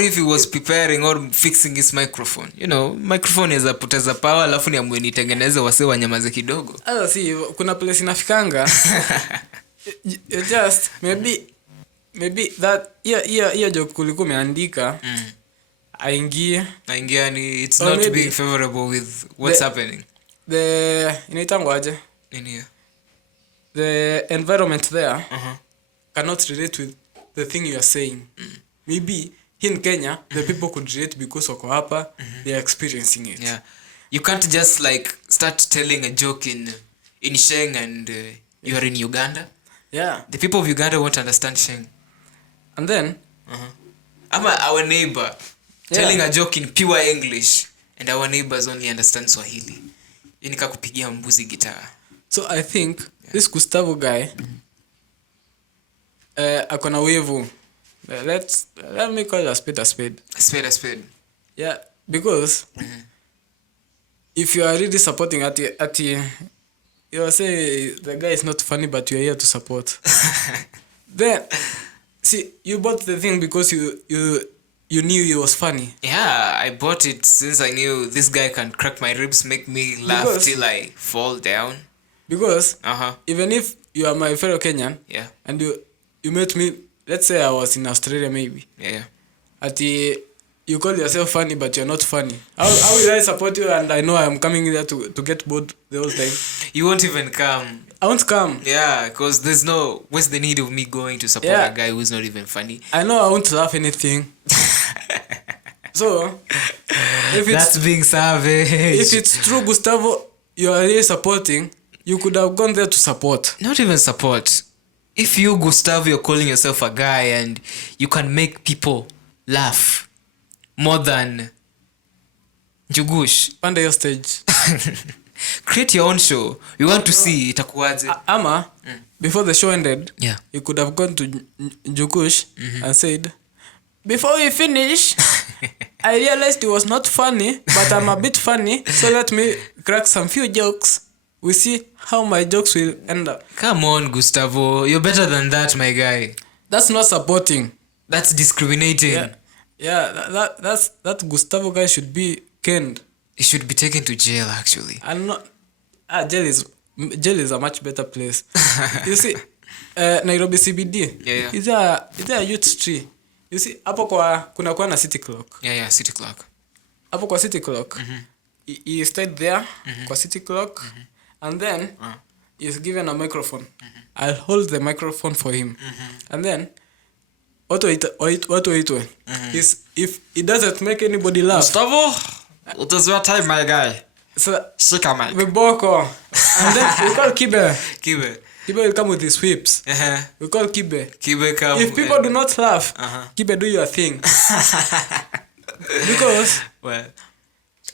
if he was preparing or fixing his microphone? Microphone is apoteza power, alafu niamwe nitengeneze wase wanyamaze kidogo. Sasa si kuna place inafikanga. You just maybe that hiyo joke kulikuwa umeandika aingie Naingiani, it's Or not maybe being favorable with what's happening inaitangwaje, in here. the environment there Uh-huh. cannot relate with the thing you are saying. Maybe here in Kenya the people could relate because wako hapa, they are experiencing it. Yeah. You can't just start telling a joke in Sheng and you are in Uganda. Yeah. The people of Uganda won't understand Sheng. And then Our neighbor Yeah. telling a joke in pure English and our neighbors only understand Swahili. Nika kupigia mbuzi guitar. so I think this Gustavo guy akona wevu. Let me call a spade a spade. A spade. Yeah, because if you are really supporting at you say the guy is not funny but you are here to support. Then see, you bought the thing because you knew he was funny. Yeah, I bought it since I knew this guy can crack my ribs, make me laugh Because- till I fall down. Because Uh-huh. even if you are my fellow Kenyan Yeah. and you met me, let's say I was in Australia maybe. Yeah. You call yourself funny but you're not funny. How will I support you and I know I'm coming there to get bored the whole time? You won't even come. I won't come. Yeah, because what's the need of me going to support Yeah. a guy who's not even funny? I know I won't laugh anything. So if That's being savage. if it's true Gustavo you are really supporting, you could have gone there to support. Not even support. If you, Gustavo, you're calling yourself a guy and you can make people laugh more than NJUGUSH, Panda your stage. create your own show. We want to see itakuwaje. Ama before the show ended, Yeah. you could have gone to NJUGUSH and said, before we finish, I realized it was not funny, but I'm a bit funny, so let me crack some few jokes. We see how my jokes will end up. Come on, Gustavo. You're better than that, my guy. That's not supporting. That's discriminating. Yeah, that Gustavo guy should be canned. He should be taken to jail, actually. And not jail is a much better place. You see, Nairobi CBD. Yeah. Is there a youth tree? You see, hapo kuna na city clock. Yeah, city clock. Hapo kwa city clock. He stayed there kwa city clock and then he's given a microphone. I'll hold the microphone for him. And then what waitwe. If it doesn't make anybody laugh. Gustavo, it is your time, my guy. So Shika, man. Viboko. And then we call Kibe. Kibe. Kibe will come with his whips. We call Kibe. Kibe come. If people do not laugh, Uh-huh. Kibe, do your thing. Because Well,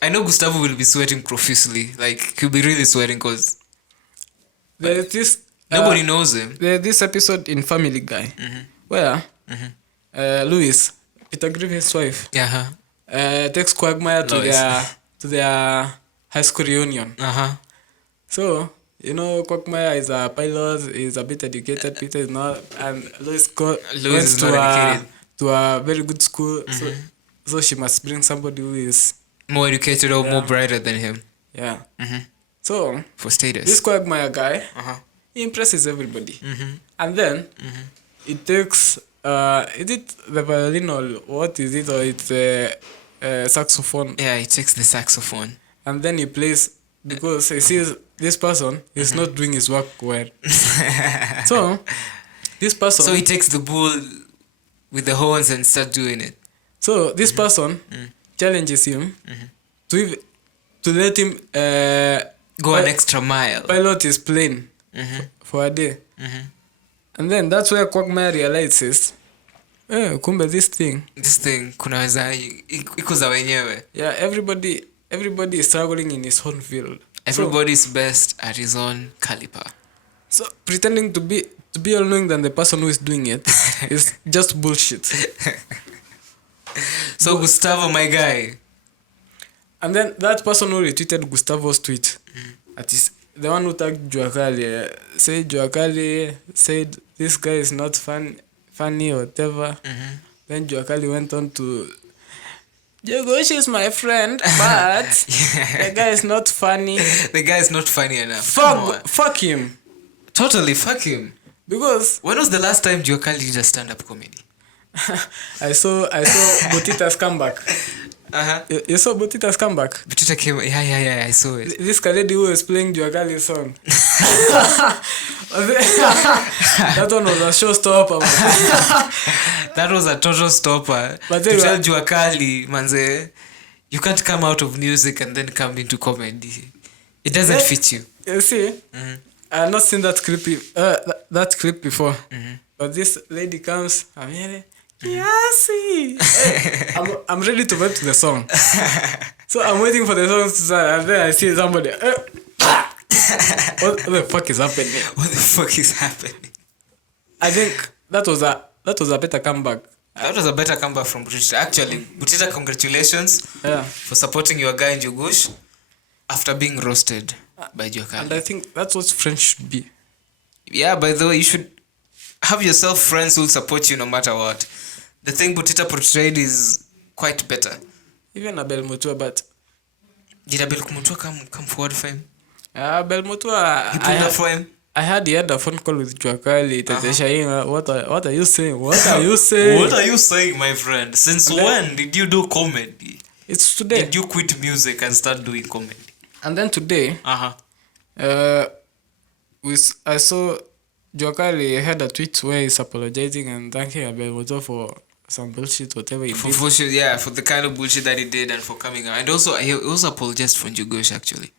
I know Gustavo will be sweating profusely. Like, he'll be really sweating because there's this nobody knows him. there's this episode in Family Guy where Louis, Peter Griffin's wife, Yeah. takes Quagmire Lois. to their high school reunion. So, Quagmire is a pilot, is a bit educated, Peter is not, and Louis went is not educated. to a very good school, so she must bring somebody who is, More educated or more brighter than him. yeah. So, For status. this Quagmire guy, he impresses everybody. And then it takes is it the violin or what is it, or it's saxophone? Yeah, he takes the saxophone. And then he plays because he sees this person is not doing his work well. So this person, So he takes the bull with the horns and start doing it. so this person challenges him to let him Go an extra mile. pilot his plane for a day. And then that's where Quagmire realizes, kumbe this thing, kunaweza iko za wenyewe. yeah, everybody is struggling in his own field. Everybody's best at his own caliber. So pretending to be all knowing than the person who is doing it is just bullshit. So Gustavo, my guy. And then that person who retweeted Gustavo's tweet, that is the one who tagged Juakali, said Juakali said this guy is not funny or whatever. Then Juakali went on to, Njugush is my friend, but the guy is not funny. The guy is not funny enough. Fuck him. Totally, fuck him. Because When was the last time Juakali did a stand-up comedy? I saw Botita's comeback. You saw Botita's comeback? Butita came, yeah, I saw it. This lady who was playing Juakali's song. That one was a showstopper. That was a total stopper. But To tell Juakali, manze, you can't come out of music and then come into comedy. It doesn't fit you. You see, I have not seen that clip before. But this lady comes, I'm hearing, Kiasi. Hey, I'm ready to vibe to the song. So I'm waiting for the song to start, and then I see somebody. What the fuck is happening? What the fuck is happening? I think that was a better comeback. That was a better comeback from Butita. Actually, Butita, congratulations for supporting your guy NJUGUSH after being roasted by Juakali. And I think that's what friends should be. Yeah, by the way, you should have yourself friends who will support you no matter what. The thing Butita portrayed is quite better. Even Abel Mutua, but Did Abel Kumutua come forward for him? Abel Mutua, You pulled up for him? I had a phone call with Juakali. What are you saying? What are you saying? What are you saying, my friend? Since when did you do comedy? It's today. Did you quit music and start doing comedy? And then today, I saw Juakali had a tweet where he's apologizing and thanking Abel Mutua for some bullshit, whatever he did. For the kind of bullshit that he did and for coming out. And also, he also apologized for NJUGUSH, actually.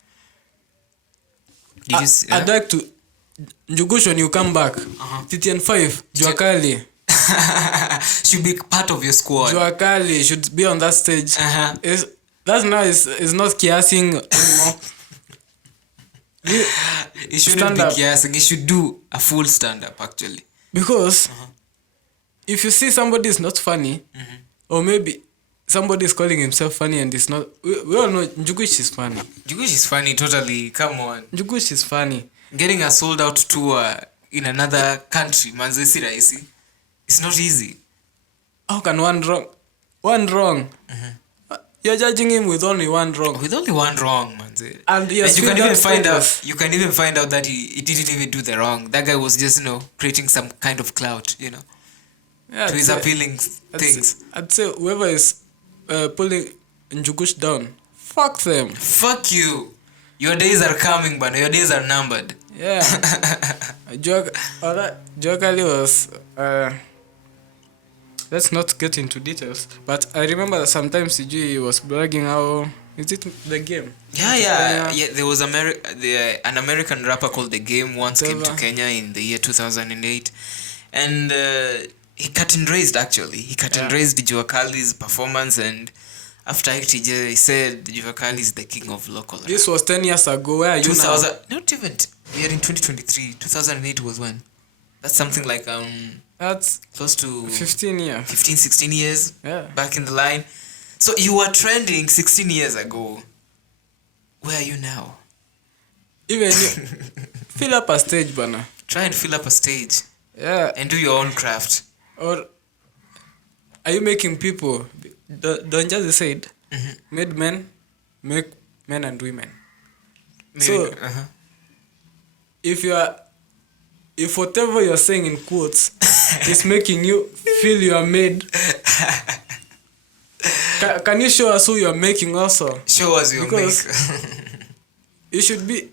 Did you see? I'd like to... NJUGUSH, when you come back, TTN5, Juakali. Should be part of your squad. Juakali should be on that stage. That's now is not kiasing anymore. He shouldn't be kiasing. He should do a full stand-up, actually. Because if you see somebody is not funny, or maybe somebody is calling himself funny and it's not... We all know NJUGUSH is funny. NJUGUSH is funny, totally. Come on. NJUGUSH is funny. Getting a sold-out tour in another country, manze si rahisi. It's not easy. How can one wrong? You're judging him with only one wrong. With only one wrong, manze. And you can even find out that he didn't even do the wrong. That guy was just, creating some kind of clout, Yeah, to his appealing things. I'd say whoever is pulling NJUGUSH down, fuck them. Fuck you. Your days are coming, man. Your days are numbered. Yeah. Juakali was... let's not get into details. But I remember that sometimes CG was bragging how... Is it The Game? Yeah. There was an American rapper called The Game once came to Kenya in the year 2008. And he cut and raised, actually. He cut and raised Juakali's performance, and after ITJ, he said Juakali is the king of local rap. This was 10 years ago. Where are you now? Not even. We are in 2023. 2008 was when? That's something like that's close to 15 years. 15, 16 years back in the line. So you were trending 16 years ago. Where are you now? Even you fill up a stage, bana. Try and fill up a stage. Yeah. And do your own craft. Or are you making people... Don't just say it. Made men make men and women. So if you are if whatever you're saying in quotes is making you feel you are made, can you show us who you're making also? Show us your Because make. you should be,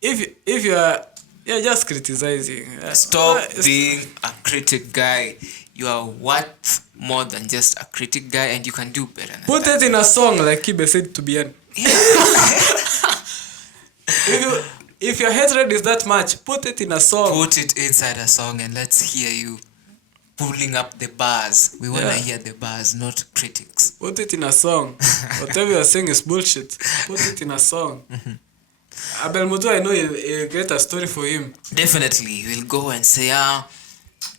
if you're just criticizing. Stop being a critic guy. You are worth more than just a critic guy, and you can do better than Put that. it in a song like Kibe said to Bien. If your hatred is that much, put it in a song. Put it inside a song and let's hear you pulling up the bars. We want to hear the bars, not critics. Put it in a song. Whatever you're saying is bullshit. Put it in a song. Abel Mutu, I know you'll get a story for him. Definitely. We'll go and say,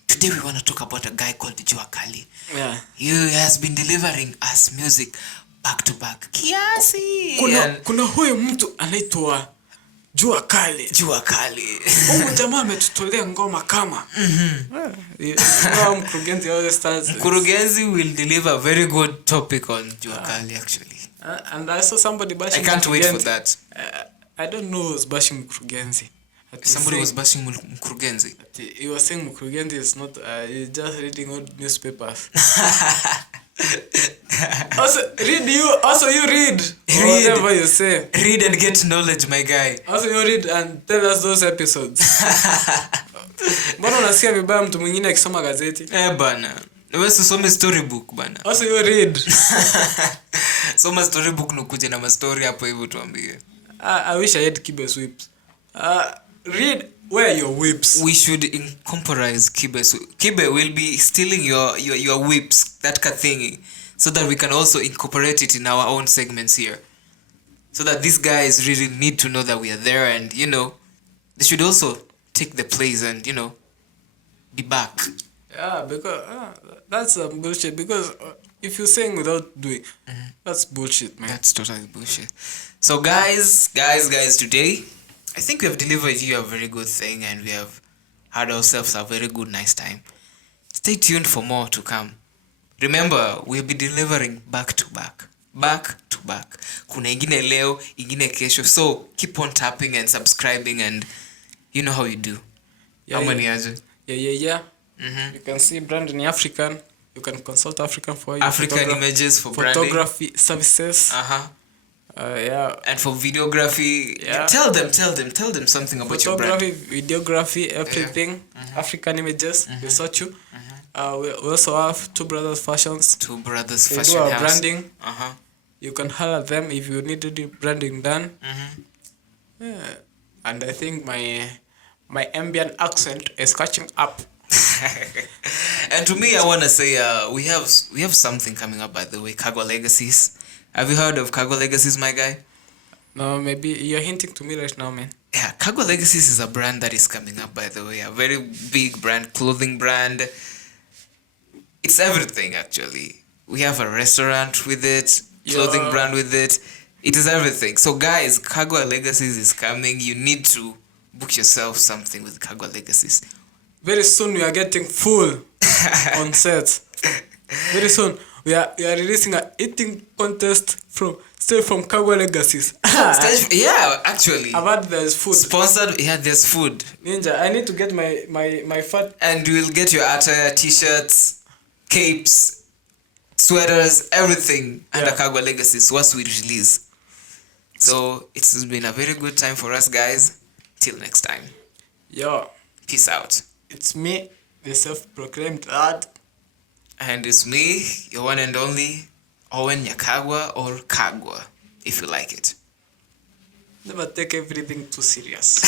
today we want to talk about a guy called Jua Kali. Yeah. He has been delivering us music back to back. Kiasi. Kuna huyu mtu anaitwa Jua Kali. Jua Kali. Huyu jamaa ametutolea ngoma kama. Mkurugenzi always starts. Mkurugenzi will deliver a very good topic on Jua Kali actually. And I saw somebody bashing. I can't wait for that. I don't know who's bashing Mkurugenzi. Somebody was bashing Mkurugenzi. He was saying Mkurugenzi is not, he's just reading old newspapers. Also you read whatever you say. Read and get knowledge, my guy. Also you read and tell us those episodes. Mbona unasikia vibaya mtu mwingine akisoma gazeti? Bana. Wewe usome storybook bana. Also you read. Soma storybook nukuje na story hapo hivyo tuambie. I wish I had Kibe's whips. Read where your whips. We should incorporate Kibe's. Kibe will be stealing your whips, that kind of thing, so that we can also incorporate it in our own segments here. So that these guys really need to know that we are there, and they should also take the place and be back. Yeah, because that's bullshit. Because if you're saying without doing, that's bullshit, man. That's totally bullshit. So guys, today, I think we have delivered you a very good thing, and we have had ourselves a very good nice time. Stay tuned for more to come. Remember, we'll be delivering back to back. Kuna ingine leo, ingine kesho. So keep on tapping and subscribing, and you know how you do. Yeah. Mm-hmm. You can see branding African. You can consult African for your African images for branding. Photography services. Yeah. And for videography, tell them something about your brand. Photography, videography, everything. African images. We sort you. We also have Two Brothers Fashions. Two Brothers They Fashion do our House. branding. You can holler them if you need to do branding done. Yeah. And I think my ambient accent is catching up. And to me, I want to say we have something coming up, by the way. Kagwa Legacies. Have you heard of Kagwa Legacies, my guy? No, maybe you're hinting to me right now, man. Yeah, Kagwa Legacies is a brand that is coming up, by the way. A very big brand, clothing brand. It's everything, actually. We have a restaurant with it, clothing brand with it. It is everything. So, guys, Kagwa Legacies is coming. You need to book yourself something with Kagwa Legacies. Very soon we are getting full on set. Very soon we are releasing an eating contest straight from Kagwa Legacies. Yeah, actually. I've heard there's food. Sponsored, yeah, there's food. Ninja, I need to get my fat. And we'll get your attire, t-shirts, capes, sweaters, everything under Kagwa Legacies once we release. So it's been a very good time for us, guys. Till next time. Yo. Peace out. It's me, the self-proclaimed lad. And it's me, your one and only, Owen, Nyakagwa, or Kagwa, if you like it. Never take everything too serious.